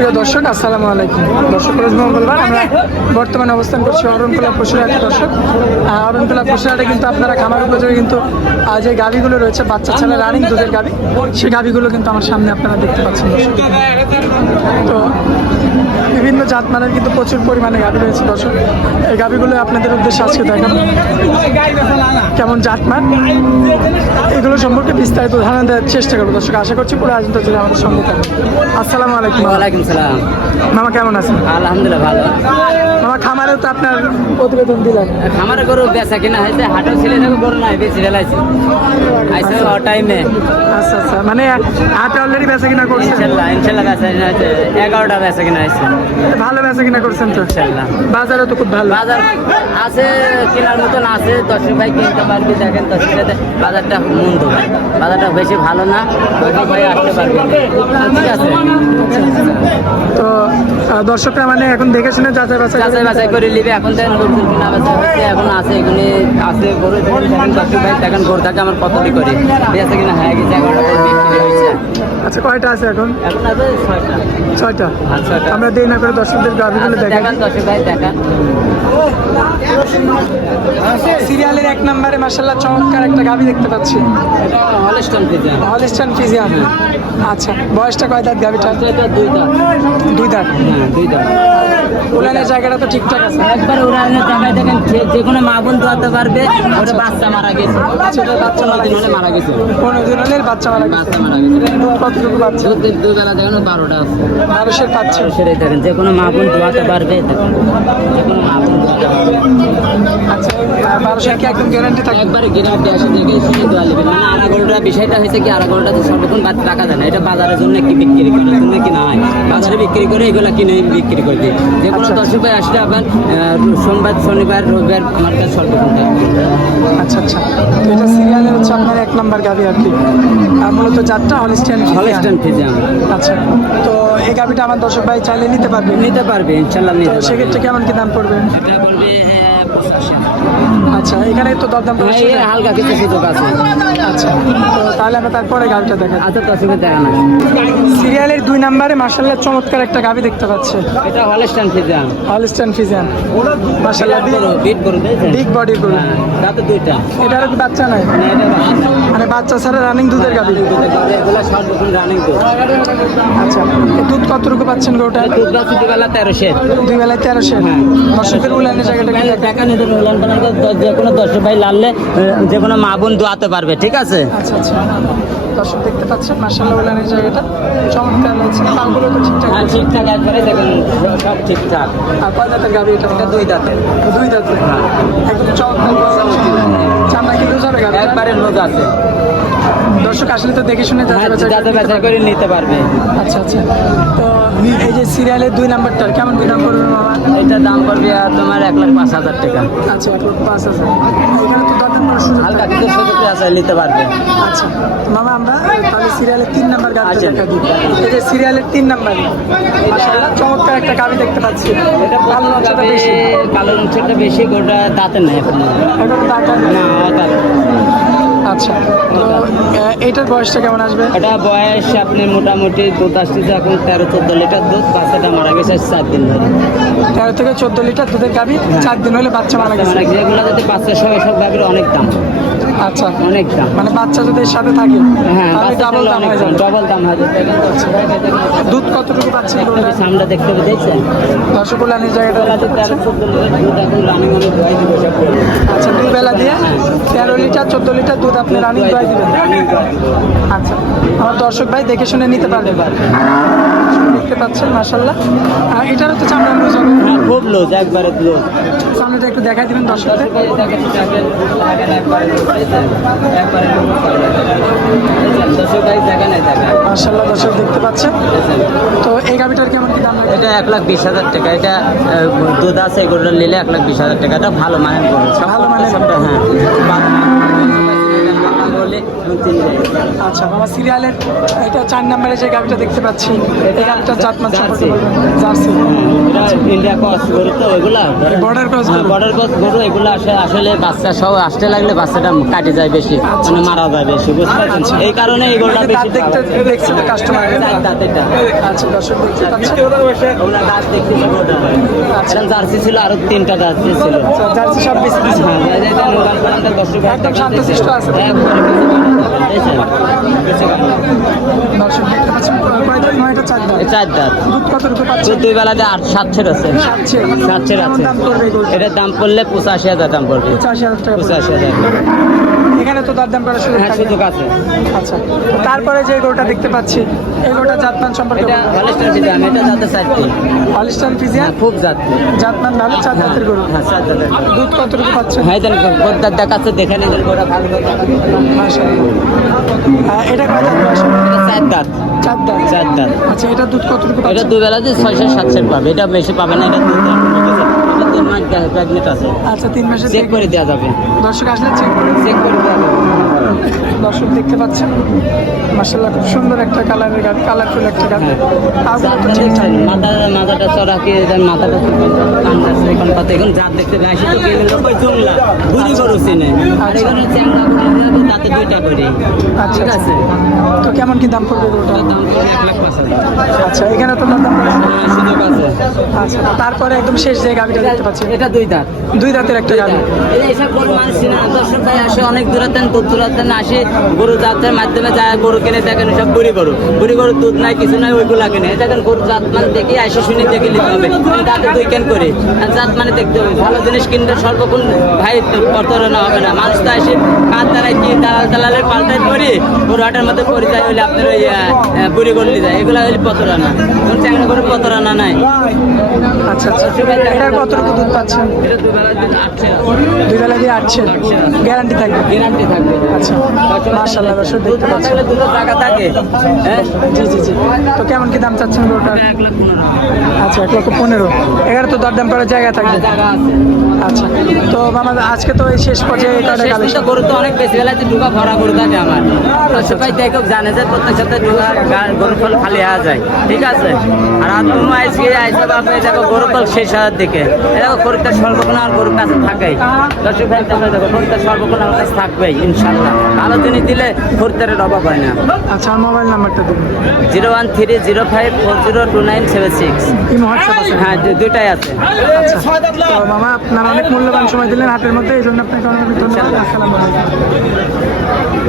সুপ্রিয় দর্শক, আসসালামু আলাইকুম। দর্শক, রোজ মঙ্গলবার আমরা বর্তমানে অবস্থান করছি অরণখোলা পশুরহাটে। দর্শক, অরণখোলা পশুরহাটে কিন্তু আপনারা খামার উপযোগী কিন্তু যে গাভীগুলো রয়েছে, বাচ্চা ছাড়া রানিং দুধের গাভী, সেই গাভীগুলো কিন্তু আমার সামনে আপনারা দেখতে পাচ্ছেন। দর্শক, তো বিভিন্ন জাতমানের কিন্তু প্রচুর পরিমাণে গাভী রয়েছে। দর্শক, এই গাভীগুলো আপনাদের উদ্দেশ্যে আজকে দেখাবো কেমন জাতমান, এগুলো সম্পর্কে বিস্তারিত ধারণা দেওয়ার চেষ্টা করবো। দর্শক, আশা করছি পুরো আয়োজনটা যদি আমাদের সঙ্গে থাকবে। আসসালামু আলাইকুম। ওয়ালাইকুম সালাম। মামা কেমন আছেন? আলহামদুলিল্লাহ ভালো। মামা, খামারেও তো আপনার প্রতিবেদন দিলেন। খামারে গরু বেচা কিনা হয়েছে, হাটেও ছেলে গরু নাই, বেশি ফেলাইছে আইসে টাইমে। আচ্ছা আচ্ছা, মানে হাতে অলরেডি বেচা কিনা করছেন? ইনশাল্লাহ ইনশাল্লাহ বেচা কিনা হয়েছে, 11টা বেচা কিনা হয়েছে। ভালো বেচা কিনা করছেন তো? ইনশাল্লাহ। বাজারও তো খুব ভালো। বাজার আছে, কেনার মতন আছে। 10 ভাই কিনতে পারবি, দেখেন 10 বাজারটা মন্দ, বাজারটা বেশি ভালো না। 10 ভাই আসতে পারবি, ঠিক আছে। তো দর্শকরা মানে এখন দেখে শুনে যাচাই বাছাই করে নিবে। এখন দেখেন গরু কিনা বেচা হচ্ছে, এখন আছে, এগুলি আছে গরু। দেখেন 10 ভাই, দেখেন গরু থাকে আমার কতটি করে বেচা কিনা হয়ে গেছে, 11টা বিক্রি হয়েছে। আচ্ছা, কয়টা আছে এখন? এখন আছে 6টা। 6টা। আচ্ছা, আমরা দেরি না করে দর্শকদের গাভীগুলো দেখেন 10 ভাই দেখেন। সিরিয়ালের 1 নম্বরে মাশাআল্লাহ চমৎকার একটা গাভী দেখতে পাচ্ছি। এটা হলস্টাইন ফ্রিজিয়ান। Holstein Friesian. আচ্ছা, বয়সটা কয় দাঁত গাভীটা? এটা 2 দাঁত। 2 দাঁত। হ্যাঁ, 2 দাঁত। উলানের জায়গাটা তো ঠিকঠাক আছে? একবার উড়ানের জায়গায় দেখেন, যে কোনো মা বোন দোয়াতে পারবে। ওটা বাচ্চা মারা গেছে। আচ্ছা, ওটা বাচ্চা মারা গেছে। মারা গেছে। 15 দিন হলে বাচ্চা মারা গেছে। বাচ্চা মারা গেছে। কতটুকু বাচ্চা? দুবেলা দেখেন 12টা আছে। 12 পাচ্ছে। সেটাই দেখেন, যে কোনো মা বোন দোয়াতে পারবে। দেখুন, যে কোনো মা বোন দোয়াতে পারবে। আচ্ছা, 12 কি একদম গ্যারান্টি থাকে? একবারে গ্যারান্টি আসে, দেখে শুনে দোয়া নেবেন। মানে আড়াগোলটা বিষয়টা হয়েছে কি, আড়াগোলটা তো সর্বক্ষণ বাদ রাখা যায় না। এটা বাজারের জন্য কি বিক্রি করার জন্য কিনা হয়, বাজারে বিক্রি করে এগুলা কিনে বিক্রি করে দিই। যে কোনো 10 ভাই আসলে আবার সোমবার, শনিবার, রবিবার আমার কাছে সর্বক্ষণ থাকবে। আচ্ছা আচ্ছা, তো এটা সিরিয়ালের হচ্ছে আপনার 1 নম্বর গাভী আর কি। আর মূলত জাতটা হলস্টাইন ফ্রিজিয়ান। আচ্ছা, তো এই গাভীটা আমার দর্শক ভাই চাইলে নিতে পারবে? নিতে পারবে ইনশাল্লাহ, নিতে তো পারবে। সেক্ষেত্রে কেমন কি দাম পড়বে? এটা বলবে 85। আচ্ছা, এখানে তো দরদাম হালকা কিছু সুযোগ আছে। আচ্ছা, তো তাহলে আমরা তারপরে গাভীটা দেখাই। আচ্ছা, 10 দেখা না। সিরিয়ালের 2 নম্বরে মাশাআল্লাহ চমৎকার একটা গাভী দেখতে পাচ্ছে। এটা হলস্টাইন ফ্রিজিয়ান। হলস্টাইন ফ্রিজিয়ান মাশাআল্লাহ, বিট গরু দিয়েছে, বিগ বডি গরু। রাতে 2টা। এটারও কি বাচ্চা নাই? মানে বাচ্চা ছাড়া রানিং দুধের গাভী। এগুলা সর্বক্ষণ রানিং দুধ। আচ্ছা, এই দুধ কতটুকু পাচ্ছেন গরুটা? দুধ পাচ্ছি দুবেলা 1300। 2 বেলায় 1300। হ্যাঁ। দর্শকের উলানের জায়গাটা কি? টাকা নিতে উলান বানাতে যে কোনো 10 ভাই লাললে যে কোনো মা বোন দোয়াতে পারবে, ঠিক আছে। আচ্ছা আচ্ছা, দর্শক দেখতে পাচ্ছেন মাশাআল্লাহ উলানের জায়গাটা চমৎকার রয়েছে। পাগুলো তো ঠিকঠাক হ্যাঁ, আছে? ঠিকঠাক একবারে দেখুন, সব ঠিকঠাক। আর কয় দাঁতের গাভী এটা? এটা 2 দাঁতের। 2 দাঁতের। একদম চমৎকার। চামড়া কি লুজ হবে গাভী? একবারে লোক আছে। দর্শক আসলে তো দেখে শুনে যাতে বেচাই করে নিতে পারবে। আচ্ছা আচ্ছা, তো এই যে সিরিয়ালের 2 নাম্বারটার কেমন কি দাম পড়বে মামা? এটা দাম পড়বে আর তোমার 1,05,000 টাকা। আচ্ছা, 1,05,000। এখানে তো দরদাম করার সুযোগ হালকা থাকে। কিছু সুযোগ আছে, নিতে পারবে। আচ্ছা, তো মামা আমরা তাহলে সিরিয়ালের 3 নাম্বার গাভী আচ্ছা। দেখা দিই। এই যে সিরিয়ালের 3 নাম্বার মাশাআল্লাহ চমৎকার একটা গাভী দেখতে পাচ্ছি। এটা কালো অংশটা বেশি। কালো অংশটা বেশি, গোটা দাঁতে নেই এখন। এখন দাঁড়টা না, দাঁত। আচ্ছা, তো এইটার বয়সটা কেমন আসবে? এটা বয়স আপনি মোটামুটি দুধ আসতেছে এখন 13-14 লিটার দুধ। বাচ্চাটা মারা গেছে 4 দিন ধরে। 13 থেকে 14 লিটার দুধের গাভী, 4 দিন হলে বাচ্চা মারা গেছে। যেগুলো যদি বাচ্চা সহ এসব গাভীর অনেক দাম। আচ্ছা, অনেক দাম। মানে বাচ্চা যদি এর সাথে থাকে হ্যাঁ, তাহলে ডাবল দাম হয়ে যাবে। ডবল দাম হয়ে যাবে। দুধ কতটুকু পাচ্ছেন? সামনে দেখতে হবে, দেখছেন দর্শক উলানের জায়গাটা দেখতে পাচ্ছেন। 13-14 লিটার দুধ এখন রানিং অনেক দোয়াই দিবে সব করে। আচ্ছা, 2 বেলা দিয়ে 13 লিটার 14 লিটার দুধ আপনি রানিং দোয়াই দিবেন। আচ্ছা, আমার দর্শক ভাই দেখে শুনে নিতে পারবে। দেখতে পাচ্ছেন মাশাআল্লাহ, এটারও তো চামড়া লুজ হবে। হ্যাঁ, খুব লোজ, একবারে লোজ। সামনেটা একটু দেখাই দিবেন দর্শকদের। মাশাআল্লাহ, দর্শক দেখতে পাচ্ছেন। তো এই গাভিটার কেমন কি দাম? এটা 1,20,000 টাকা। এটা দুধ আছে, এগুলো নিলে 1,20,000 টাকা। এটা ভালো মানের গরু, ভালো মানের। হ্যাঁ। বলে এবং চিনি দেয়। আচ্ছা মামা, সিরিয়ালের এটা 4 নম্বরে যে গাভিটা দেখতে পাচ্ছি, এই গাভিটার জাতমান সম্পর্কে বলবেন। জার্সি, এটা ইন্ডিয়া ক্রস গরু তো ওইগুলা বর্ডার ক্রস গরু। বর্ডার ক্রস গরু এগুলো আসলে বাচ্চা সহ আসতে লাগলে বাচ্চাটা কাটে যায় বেশি, মানে মারা যায় বেশি, বুঝতে পারছেন? এই কারণে এই গরুটা দাঁত বেশি দেখতে দেখছি তো কাস্টমার। দাঁত এটা। আচ্ছা দর্শক দেখতে পাচ্ছি, ওগুলা দাঁত দেখতে গরুটা এরকম জার্সি ছিল, আরো 3টা জার্সি ছিল। জার্সি সব বেশি দিচ্ছে। হ্যাঁ, এটা মোবাইল ফোনটা দর্শক একদম শান্তশিষ্ট আছে। দর্শক দেখতে পাচ্ছি, কয় দাঁত? 9টা 4 দাঁত। 4 দাঁত। দুধ কতটুকু পাচ্ছে? দুই বেলাতে 8-7 আছে। 7 কেমন আছে। দাম পড়বে এই গরুটা? এটার দাম পড়লে 85,000 দাম পড়বে। 85,000 টাকা পড়বে। 85,000। এখানে তো দরদাম করার সুযোগ হ্যাঁ, থাকবে। সুযোগ আছে। আচ্ছা, তারপরে যে গরুটা দেখতে পাচ্ছি, এই গরুটা জাতমান সম্পর্কে এটা হলিস্টার ফিজিয়ান, এটা জাতে 4টি। হলিস্টাইন ফ্রিজিয়ান, খুব জাত। জাতমান ভালো, 4 দাঁতের গরু। হ্যাঁ, 4 জাতের। দুধ কতটুকু পাচ্ছে? হ্যাঁ, দেন গোদার দেখাচ্ছে, দেখে নিলেন গোটা ভালো কথা। মাশাআল্লাহ। এটা কয় দাঁত বয়স? এটা 4 দাঁত। 4 দাঁত। 4 দাঁত। আচ্ছা, এটা দুধ কতটুকু এটা পাচ্ছে? দুই বেলাতে 600-700 পাবে, এটা বেশি পাবে না। এটা 3 মাস প্রেগনেন্ট আছে, আচ্ছা, 3 মাসের চেক করে দেওয়া যাবে। দর্শক আসলে চেক করে। চেক করে দেওয়া যাবে। দর্শক দেখতে পাচ্ছেন, মাশাআল্লাহ খুব সুন্দর একটা কালারের গাড়ি, কালারফুল একটা গাড়ি। তারপরে তো ঠিকঠাক। মাথাটা চড়াকে মাথাটা এখন কথা এখন জাত দেখতে আসি তো বুঝি গরু চিনে আর এখানে চ্যাংড়া করে তাতে 2টা করে। ঠিক আছে, তো কেমন কি দাম পড়বে গরুটা? দাম পড়বে 1,05,000। আচ্ছা, এখানে তো দাম পড়বে। সুযোগ আছে। আচ্ছা, তো তারপরে একদম শেষ যে গাড়িটা দেখতে পাচ্ছি, এটা 2 দাঁত। 2 দাঁতের একটা গাড়ি। এইসব গরু মানুষ চিনে না, দর্শক ভাই আসে অনেক দূরাতেন আসে গরু জাতের মাধ্যমে যায় গরু কিনে, দেখেন সব বুড়ি গরু দুধ নাই কিছু নাই, ওইগুলা কিনে। দেখেন গরু জাত মানে দেখে আসে শুনে দেখে নিতে হবে, দাঁতে 2 কেন করে। আর জাত মানে দেখতে হবে, ভালো জিনিস কিনতে সর্বক্ষণ ভাই প্রতারণা হবে না। মানুষ তো আসে কাজ দ্বারাই কি দালালের পাল্টাই করি গরু হাটের মধ্যে পরিচয় হলে আপনার ওই বুড়ি গরু যায়, এগুলা হলে প্রতারণা। চ্যাংড়া করে প্রতারণা নাই। আচ্ছা আচ্ছা, এটার কতটুকু দুধ পাচ্ছেন? এটা 2 বেলা 8 2 বেলা দিয়ে 8 গ্যারান্টি থাকবে? গ্যারান্টি থাকবে। আচ্ছা, মাশাআল্লাহ দর্শক দেখতে পাচ্ছেন। থাকলে দুটো টাকা থাকে। হ্যাঁ, জি জি জি। তো কেমন কি দাম চাচ্ছেন গরুটার? 1,15,000। আচ্ছা, 1,15,000। এখানে তো দরদাম করার জায়গা থাকবে। জায়গা আছে। আচ্ছা, তো মামা আজকে তো এই শেষ পর্যায়ে এই কয়টা কালেকশন। গরু তো অনেক বেশি বেলাতে ডুবা ভরা গরু থাকে আমার। সবাই দেখো জানে যে প্রত্যেক সপ্তাহে ডুবা গরু ফল খালি হওয়া যায়। ঠিক আছে, আর তুমি আজকে আইসা বাপে দেখো গরু ফল শেষ হওয়ার দিকে দেখো গরুটা সর্বক্ষণ আর গরুর কাছে থাকেই। দর্শক ভাই তোমরা দেখো গরুটা সর্বক্ষণ আমার কাছে থাকবেই ইনশাল্লাহ। ভালো জিনিস দিলে খরিদ্দারের অভাব হয় না। আচ্ছা, আর মোবাইল নাম্বারটা দিন। 01305402976। ইমো হোয়াটসঅ্যাপ আছে? হ্যাঁ, 2টাই আছে। আচ্ছা, তো মামা আপনার অনেক মূল্যবান সময় দিলেন হাটের মধ্যে, এই জন্য আপনাকে অনেক অনেক ধন্যবাদ। আসসালামু আলাইকুম।